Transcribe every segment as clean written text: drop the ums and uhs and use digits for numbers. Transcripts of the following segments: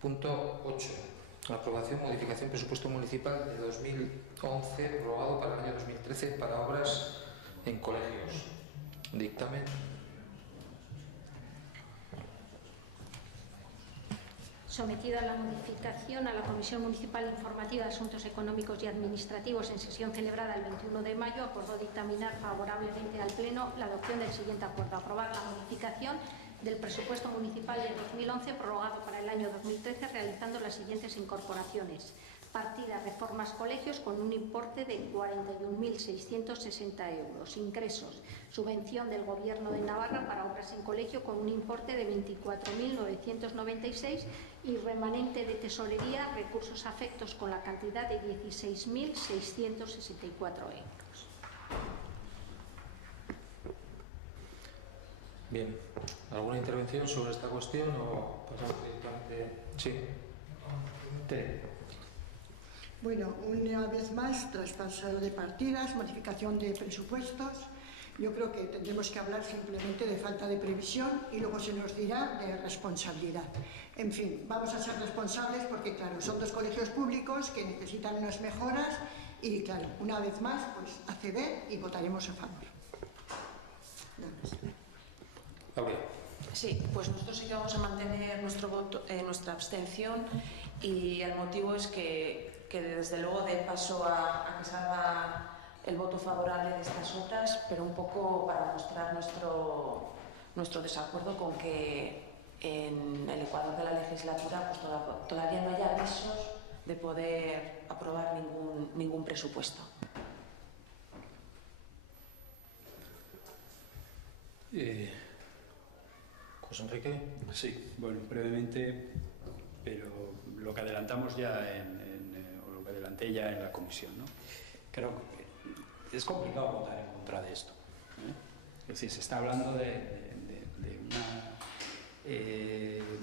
Punto 8. Aprobación, modificación presupuesto municipal de 2011 prorrogado para el año 2013 para obras en colegios. Dictamen. Sometida a la modificación a la Comisión Municipal Informativa de Asuntos Económicos y Administrativos en sesión celebrada el 21 de mayo, acordó dictaminar favorablemente al Pleno la adopción del siguiente acuerdo. Aprobar la modificación del presupuesto municipal de 2011 prorrogado para el año 2013 realizando las siguientes incorporaciones. Partida reformas colegios con un importe de 41.660 euros. Ingresos, subvención del Gobierno de Navarra para obras en colegio con un importe de 24.996 y remanente de tesorería, recursos afectos con la cantidad de 16.664 euros. Bien, ¿alguna intervención sobre esta cuestión o pasamos directamente? Sí. Bueno, una vez más, traspaso de partidas, modificación de presupuestos. Yo creo que tendremos que hablar simplemente de falta de previsión y luego se nos dirá de responsabilidad. En fin, vamos a ser responsables porque, claro, son dos colegios públicos que necesitan unas mejoras y, claro, una vez más, pues acceder y votaremos a favor. Sí, pues nosotros sí que vamos a mantener nuestro voto, nuestra abstención, y el motivo es que desde luego dé paso a que salga el voto favorable de estas otras, pero un poco para mostrar nuestro desacuerdo con que en el Ecuador de la legislatura pues todavía no haya avisos de poder aprobar ningún presupuesto. José Enrique. Sí, bueno, brevemente, pero lo que adelantamos ya o lo que adelanté ya en la comisión, ¿no? Creo que es complicado votar en contra de esto, ¿eh? Es decir, se está hablando de una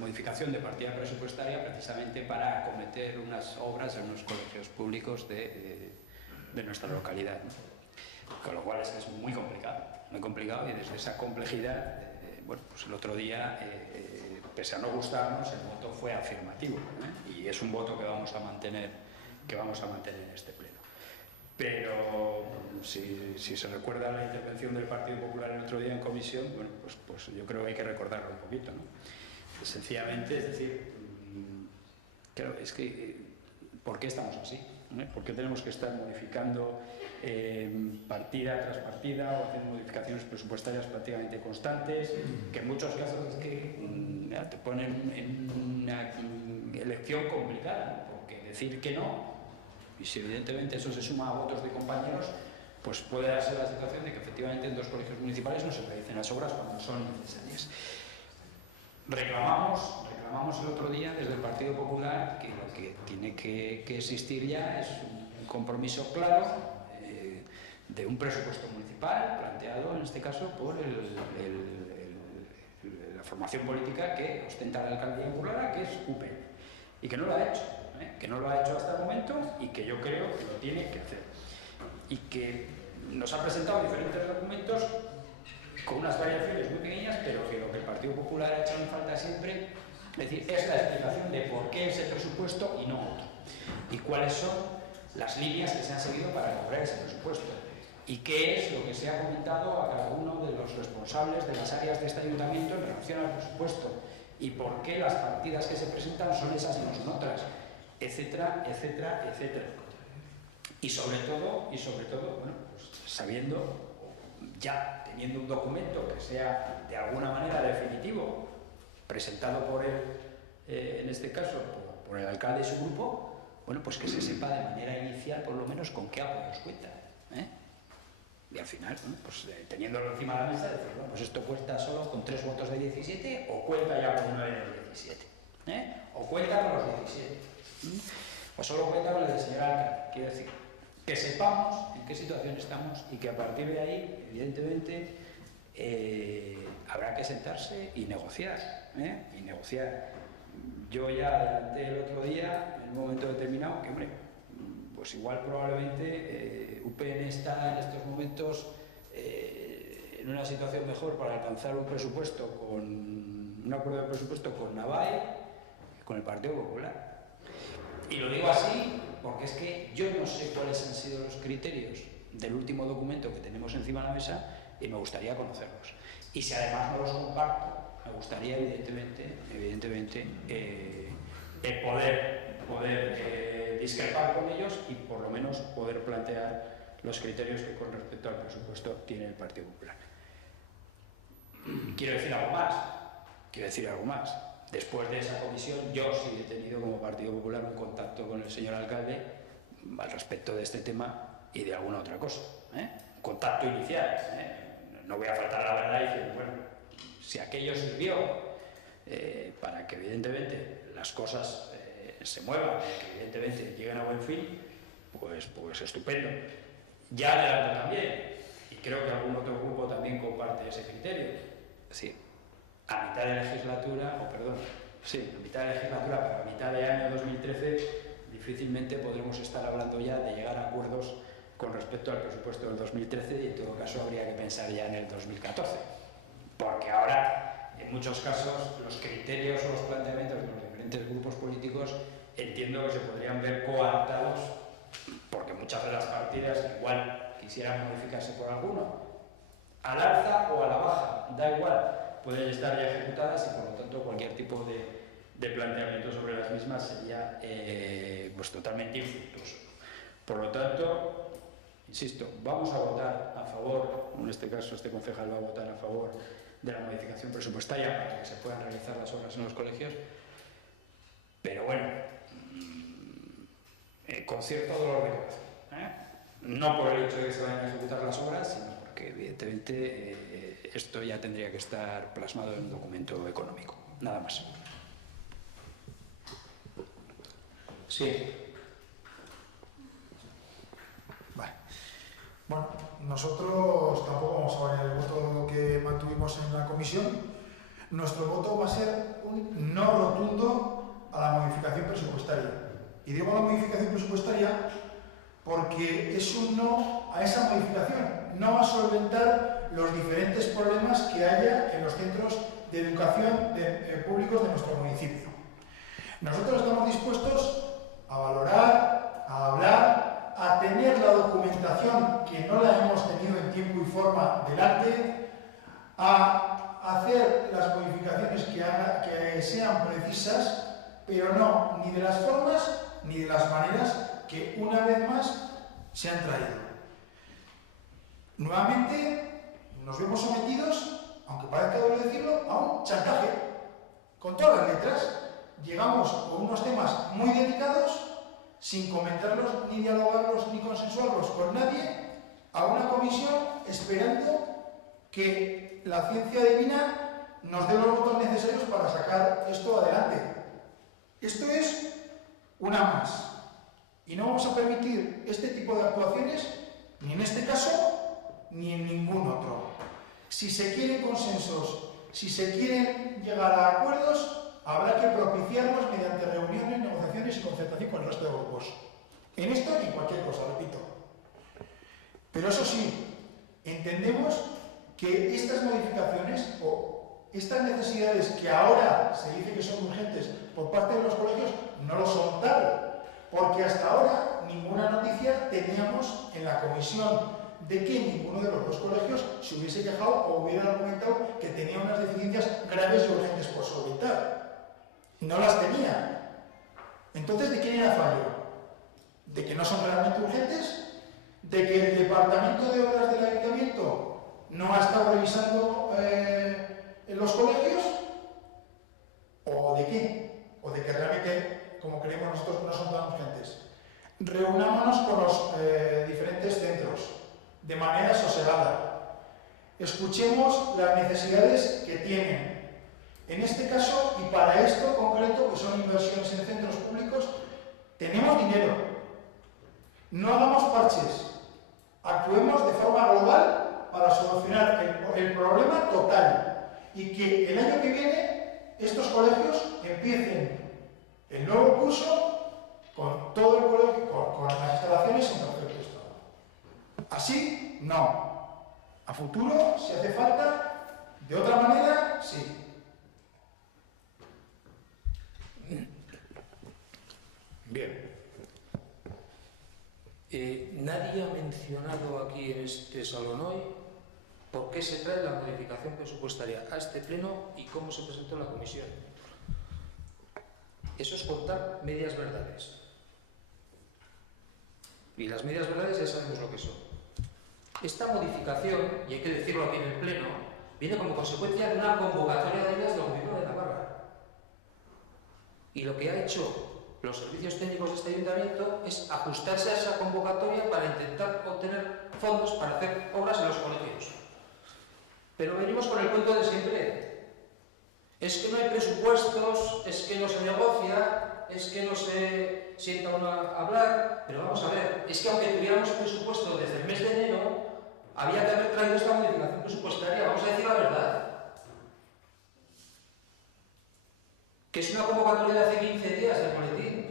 modificación de partida presupuestaria precisamente para acometer unas obras en unos colegios públicos de nuestra localidad, ¿no? Con lo cual es muy complicado, y desde esa complejidad, bueno, pues el otro día, pese a no gustarnos, el voto fue afirmativo, ¿eh? Y es un voto que vamos a mantener en este pleno. Pero si se recuerda la intervención del Partido Popular el otro día en comisión, bueno, pues yo creo que hay que recordarlo un poquito, ¿no? Sencillamente, es decir, claro, es que ¿por qué estamos así? ¿Por qué tenemos que estar modificando partida tras partida o hacer modificaciones presupuestarias prácticamente constantes, que en muchos casos es que te ponen en una elección complicada, porque decir que no, y si evidentemente eso se suma a votos de compañeros, pues puede darse la situación de que efectivamente en dos colegios municipales no se realicen las obras cuando son necesarias. Reclamamos el otro día desde el Partido Popular que lo que tiene que existir ya es un compromiso claro de un presupuesto municipal planteado en este caso por la formación política que ostenta la alcaldía de Burlada, que es UPN, y que no lo ha hecho, que no lo ha hecho hasta el momento y que yo creo que lo tiene que hacer, y que nos ha presentado diferentes documentos con unas variaciones muy pequeñas, pero que lo que el Partido Popular ha hecho en falta siempre, es decir, es la explicación de por qué ese presupuesto y no otro, y cuáles son las líneas que se han seguido para lograr ese presupuesto, y qué es lo que se ha comentado a cada uno de los responsables de las áreas de este ayuntamiento en relación al presupuesto, y por qué las partidas que se presentan son esas y no son otras, etcétera, etcétera, etcétera. Y sobre todo, bueno, pues sabiendo, ya teniendo un documento que sea de alguna manera definitivo, presentado por él, en este caso por el alcalde y su grupo, bueno, pues que se sepa de manera inicial por lo menos con qué apoyos cuenta, ¿eh? Y al final, bueno, pues teniéndolo encima de la mesa, decir, bueno, pues esto cuenta solo con 3 votos de 17 o cuenta ya con 9 de los 17, o cuenta con los 17, o solo cuenta con el del señor alcalde. Quiero decir, que sepamos en qué situación estamos y que a partir de ahí, evidentemente, habrá que sentarse y negociar, Yo ya adelanté el otro día, en un momento determinado, que, hombre, pues igual probablemente UPN está en estos momentos en una situación mejor para alcanzar un presupuesto un acuerdo de presupuesto con Navai, con el Partido Popular. Y lo digo así porque es que yo no sé cuáles han sido los criterios del último documento que tenemos encima de la mesa y me gustaría conocerlos. Y si además no los comparto, me gustaría evidentemente poder discrepar con ellos y por lo menos poder plantear los criterios que con respecto al presupuesto tiene el Partido Popular. Quiero decir algo más. Después de esa comisión, yo sí he tenido como Partido Popular un contacto con el señor alcalde al respecto de este tema y de alguna otra cosa. Un contacto inicial. No voy a faltar a la verdad y decir, bueno, si aquello sirvió para que evidentemente las cosas se muevan, que evidentemente lleguen a buen fin, pues estupendo. Ya adelanto también, y creo que algún otro grupo también comparte ese criterio. Sí. A mitad de legislatura, para mitad de año 2013, difícilmente podremos estar hablando ya de llegar a acuerdos con respecto al presupuesto del 2013 y en todo caso habría que pensar ya en el 2014. Porque ahora, en muchos casos, los criterios o los planteamientos de los diferentes grupos políticos entiendo que se podrían ver coartados porque muchas de las partidas igual quisieran modificarse por alguno, al alza o a la baja, da igual. Pueden estar ya ejecutadas y por lo tanto cualquier tipo de planteamiento sobre las mismas sería pues totalmente infructuoso. Por lo tanto, insisto, vamos a votar a favor, en este caso este concejal va a votar a favor de la modificación presupuestaria para que se puedan realizar las obras en los colegios, pero bueno, con cierto dolor de cabeza, no por el hecho de que se vayan a ejecutar las obras, sino porque evidentemente esto ya tendría que estar plasmado en un documento económico, nada más. Sí. Vale. Bueno, nosotros tampoco vamos a variar el voto que mantuvimos en la comisión. Nuestro voto va a ser un no rotundo a la modificación presupuestaria. Y digo la modificación presupuestaria porque es un no a esa modificación. No va a solventar los diferentes problemas que haya en los centros de educación públicos de nuestro municipio. Nosotros estamos dispuestos a valorar, a hablar, a tener la documentación que no la hemos tenido en tiempo y forma delante, a hacer las modificaciones que sean precisas, pero no ni de las formas ni de las maneras que una vez más se han traído. Nuevamente nos vemos sometidos, aunque parezca doble decirlo, a un chantaje. Con todas las letras, llegamos con unos temas muy delicados, sin comentarlos, ni dialogarlos, ni consensuarlos con nadie, a una comisión esperando que la ciencia divina nos dé los votos necesarios para sacar esto adelante. Esto es una más. Y no vamos a permitir este tipo de actuaciones, ni en este caso, ni en ningún otro. Si se quieren consensos, si se quieren llegar a acuerdos, habrá que propiciarlos mediante reuniones, negociaciones y concertación con el resto de grupos. En esto y en cualquier cosa, repito. Pero eso sí, entendemos que estas modificaciones o estas necesidades que ahora se dice que son urgentes por parte de los colegios no lo son tal, porque hasta ahora ninguna noticia teníamos en la comisión de que ninguno de los dos colegios se hubiese quejado o hubiera argumentado que tenía unas deficiencias graves y urgentes por solventar. No las tenía. Entonces, ¿de quién era fallo? ¿De que no son realmente urgentes? ¿De que el departamento de obras del ayuntamiento no ha estado revisando en los colegios? ¿O de qué? ¿O de que realmente, como creemos nosotros, no son tan urgentes? Reunámonos con los diferentes centros de manera sosegada. Escuchemos las necesidades que tienen. En este caso, y para esto concreto, que son inversiones en centros públicos, tenemos dinero. No hagamos parches. Actuemos de forma global para solucionar el problema total. Y que el año que viene estos colegios empiecen el nuevo curso con todo el colegio, con las instalaciones en perfecto estado. Así, no. A futuro, si hace falta, de otra manera, sí. Bien. Nadie ha mencionado aquí en este salón hoy por qué se trae la modificación presupuestaria a este pleno y cómo se presentó en la comisión. Eso es contar medias verdades. Y las medias verdades ya sabemos lo que son. Esta modificación, y hay que decirlo aquí en el pleno, viene como consecuencia de una convocatoria de ayudas del Gobierno de Navarra. Y lo que ha hecho los servicios técnicos de este ayuntamiento es ajustarse a esa convocatoria para intentar obtener fondos para hacer obras en los colegios. Pero venimos con el cuento de siempre. Es que no hay presupuestos, es que no se negocia, es que no se sienta uno a hablar. Pero vamos a ver, es que aunque tuviéramos presupuesto desde el mes de enero, había que haber traído esta modificación presupuestaria. Vamos a decir la verdad. Que es una convocatoria de hace 15 días del boletín.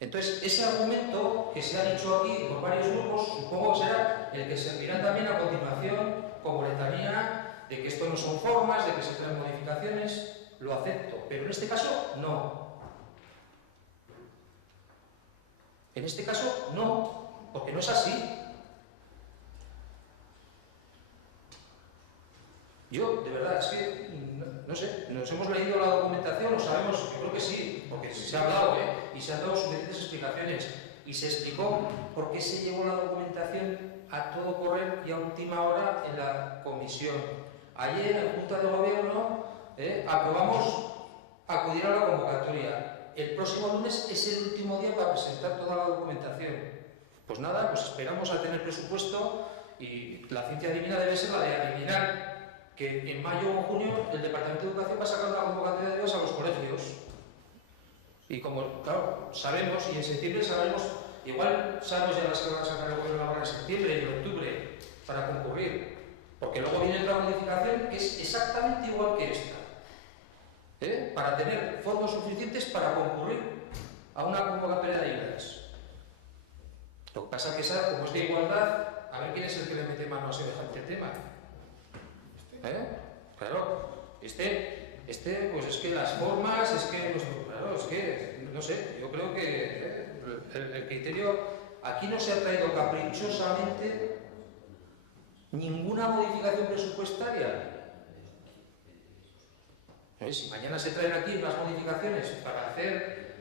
Entonces, ese argumento que se ha dicho aquí por varios grupos, supongo que será el que servirá también a continuación como letanía de que esto no son formas, de que se traen modificaciones, lo acepto. Pero en este caso, no. En este caso, no, porque no es así. Yo, de verdad, es que, no sé, nos hemos leído la documentación, lo sabemos, yo creo que sí, porque se ha hablado, y se han dado suficientes explicaciones, y se explicó por qué se llevó la documentación a todo correr y a última hora en la comisión. Ayer, en Junta de Gobierno, aprobamos acudir a la convocatoria. El próximo lunes es el último día para presentar toda la documentación. Pues nada, pues esperamos a tener presupuesto, y la ciencia divina debe ser la de adivinar que en mayo o junio el Departamento de Educación va a sacar una convocatoria de ayudas a los colegios. Y como, claro, sabemos, y en septiembre sabremos, igual sabemos ya las que van a sacar el Gobierno de Navarra en septiembre y en octubre para concurrir, porque luego viene otra modificación que es exactamente igual que esta, para tener fondos suficientes para concurrir a una convocatoria de ayudas. Lo que pasa es que esa, como es de igualdad, a ver quién es el que le mete mano a semejante tema. Claro, pues es que las formas, es que, claro, es que, no sé, yo creo que el criterio, aquí no se ha traído caprichosamente ninguna modificación presupuestaria. Si mañana se traen aquí unas modificaciones para hacer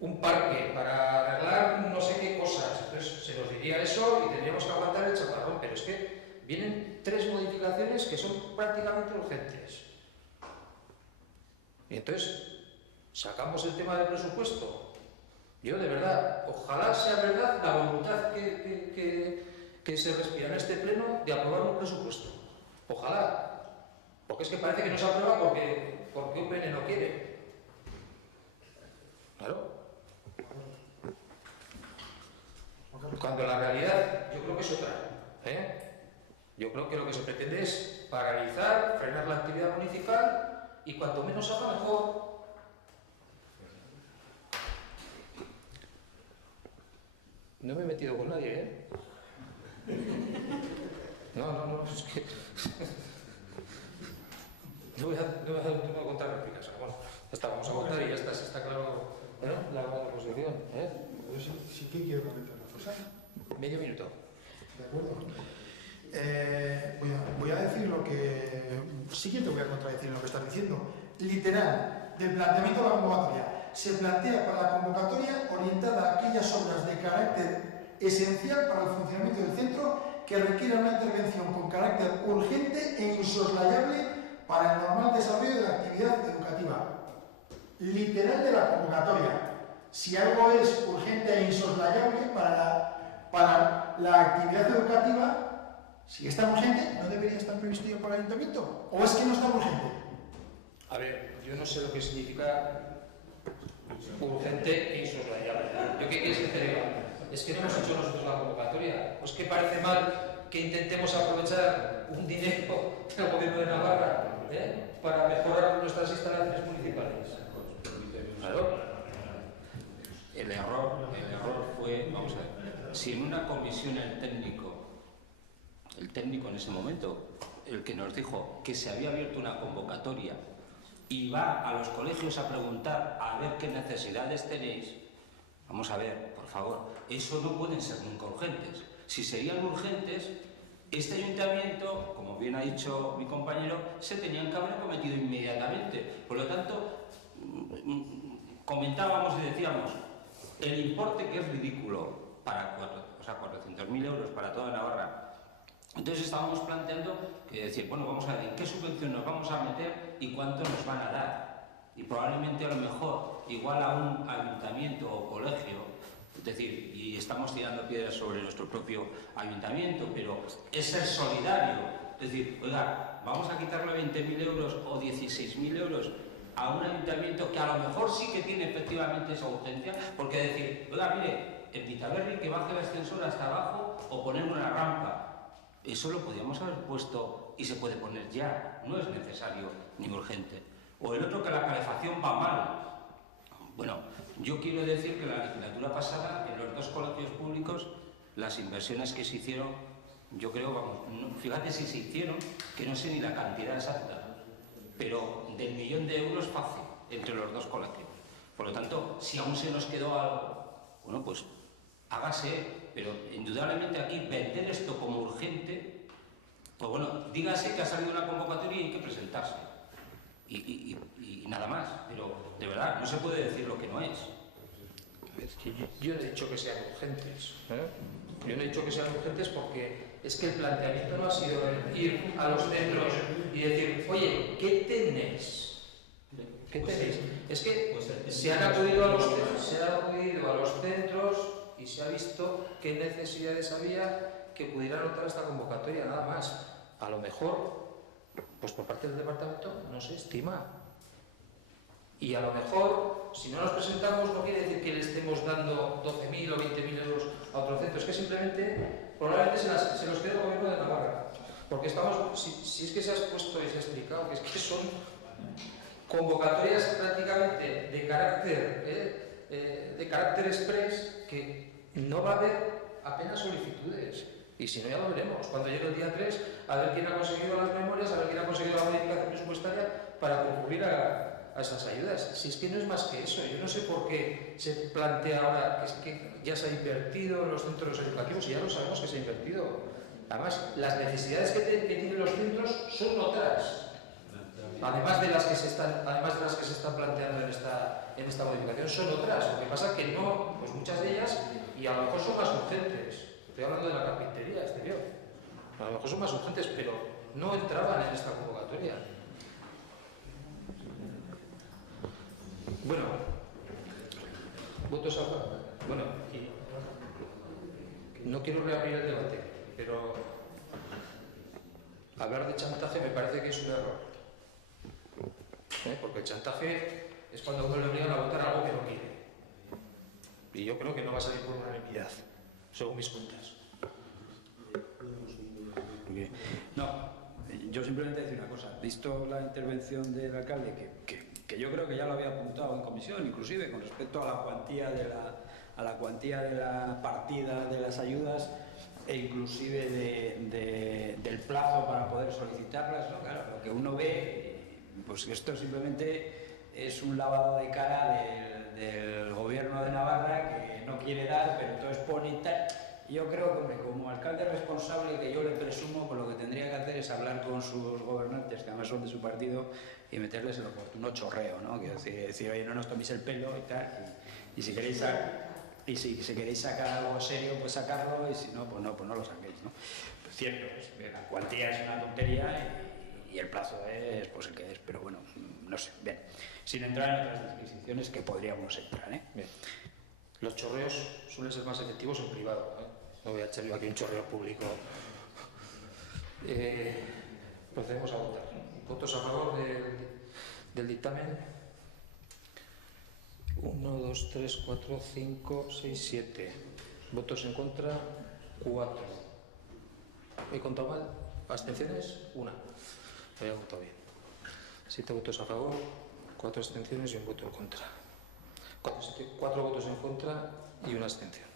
un parque, para arreglar no sé qué cosas, entonces se nos diría eso y tendríamos que aguantar el chaparrón, pero es que vienen 3 modificaciones que son prácticamente urgentes. Y entonces, sacamos el tema del presupuesto. Yo, de verdad, ojalá sea verdad la voluntad que se respira en este pleno de aprobar un presupuesto. Ojalá. Porque es que parece que no se aprueba porque UPN no quiere. Claro. Cuando la realidad, yo creo que es otra. Yo creo que lo que se pretende es paralizar, frenar la actividad municipal y cuanto menos haga, mejor. No me he metido con nadie, No, es que... no voy a contar réplicas. Bueno, ya está, vamos a contar y ya está claro la posición. Yo sí que quiero comentar una cosa. Medio minuto. De acuerdo. Voy a decir lo que... Sí que te voy a contradecir en lo que estás diciendo. Literal, del planteamiento de la convocatoria. Se plantea para la convocatoria orientada a aquellas obras de carácter esencial para el funcionamiento del centro que requieran una intervención con carácter urgente e insoslayable para el normal desarrollo de la actividad educativa. Literal de la convocatoria. Si algo es urgente e insoslayable para la actividad educativa, si es tan urgente, ¿no debería estar previsto ya por el ayuntamiento? ¿O es que no es tan urgente? A ver, yo no sé lo que significa urgente e insoslayable. ¿Yo qué quieres que te diga? Es que no hemos hecho nosotros la convocatoria. Pues que parece mal que intentemos aprovechar un dinero del Gobierno de Navarra para mejorar nuestras instalaciones municipales. Claro. El error fue, vamos a ver, si en una comisión el técnico en ese momento, el que nos dijo que se había abierto una convocatoria y va a los colegios a preguntar a ver qué necesidades tenéis, vamos a ver, por favor, eso no pueden ser nunca urgentes. Si serían urgentes, este ayuntamiento, como bien ha dicho mi compañero, se tenían que haber acometido inmediatamente. Por lo tanto, comentábamos y decíamos, el importe que es ridículo para 400.000 euros para toda Navarra. Entonces estábamos planteando que decir, bueno, vamos a ver en qué subvención nos vamos a meter y cuánto nos van a dar. Y probablemente a lo mejor, igual a un ayuntamiento o colegio, es decir, y estamos tirando piedras sobre nuestro propio ayuntamiento, pero es ser solidario. Es decir, oiga, vamos a quitarle 20.000 euros o 16.000 euros a un ayuntamiento que a lo mejor sí que tiene efectivamente esa urgencia, porque decir, oiga, mire, en Vitaverri que baje el ascensor hasta abajo o poner una rampa, eso lo podíamos haber puesto y se puede poner ya, no es necesario ni urgente. O el otro, que la calefacción va mal. Bueno, yo quiero decir que la legislatura pasada, en los 2 colegios públicos, las inversiones que se hicieron, yo creo, vamos, fíjate si se hicieron, que no sé ni la cantidad exacta, pero del 1.000.000 de euros fácil entre los 2 colegios. Por lo tanto, si aún se nos quedó algo, bueno, pues hágase, pero indudablemente aquí vender esto como urgente, pues bueno, dígase que ha salido una convocatoria y hay que presentarse. Y nada más, pero de verdad, no se puede decir lo que no es. Yo no he dicho que sean urgentes. Yo no he dicho que sean urgentes porque es que el planteamiento no ha sido ir a los centros y decir, oye, ¿qué tenéis? ¿Qué tenéis? Es que se han acudido a los centros y se ha visto qué necesidades había que pudieran notar esta convocatoria, nada más. A lo mejor, pues por parte del departamento no se estima. Y a lo mejor, si no nos presentamos, no quiere decir que le estemos dando 12.000 o 20.000 euros a otro centro. Es que simplemente, probablemente se los quede el gobierno de Navarra. Porque estamos, si es que se ha expuesto y se ha explicado, que es que son convocatorias prácticamente de carácter express, que no va a haber apenas solicitudes. Y si no, ya lo veremos. Cuando llegue el día 3, a ver quién ha conseguido las memorias, a ver quién ha conseguido la modificación presupuestaria para concurrir a esas ayudas. Si es que no es más que eso. Yo no sé por qué se plantea ahora que ya se ha invertido en los centros educativos, y ya lo sabemos que se ha invertido. Además, las necesidades que tienen los centros son otras. Además de las que se están planteando en esta modificación, son otras. Lo que pasa es que no, pues muchas de ellas, y a lo mejor son más urgentes. Estoy hablando de la carpintería exterior. A lo mejor son más urgentes, pero no entraban en esta convocatoria. Bueno, votos a favor. Bueno, no quiero reabrir el debate, pero hablar de chantaje me parece que es un error. Porque el chantaje es cuando a uno le obligan a votar algo que no quiere. Y yo creo que no va a salir por unanimidad, según mis cuentas. No, yo simplemente decir una cosa. Visto la intervención del alcalde, que yo creo que ya lo había apuntado en comisión, inclusive con respecto a la cuantía de la partida de las ayudas e inclusive del plazo para poder solicitarlas, ¿no? Claro, lo que uno ve, pues esto simplemente es un lavado de cara del gobierno de Navarra, que no quiere dar, pero entonces pone y tal. Yo creo que, hombre, como alcalde responsable, que yo le presumo, pues lo que tendría que hacer es hablar con sus gobernantes, que además son de su partido, y meterles el oportuno chorreo, ¿no? Quiero decir, oye, no nos toméis el pelo y tal, y si queréis sacar algo serio, pues sacarlo, y si no, pues no lo saquéis, ¿no? Pues cierto, la cuantía es una tontería y el plazo es pues el que es, pero bueno, no sé, bien, sin entrar en otras disquisiciones que podríamos entrar, ¿eh? Bien. Los chorreos suelen ser más efectivos en privado, ¿eh? No voy a echar yo aquí un chorreo público. Procedemos a votar. ¿Votos a favor del dictamen? 1, 2, 3, 4, 5, 6, 7. ¿Votos en contra? 4. ¿He contado mal? ¿Abstenciones? 1. Había contado bien. 7 votos a favor, 4 abstenciones y 1 voto en contra. 4 votos en contra y 1 abstención.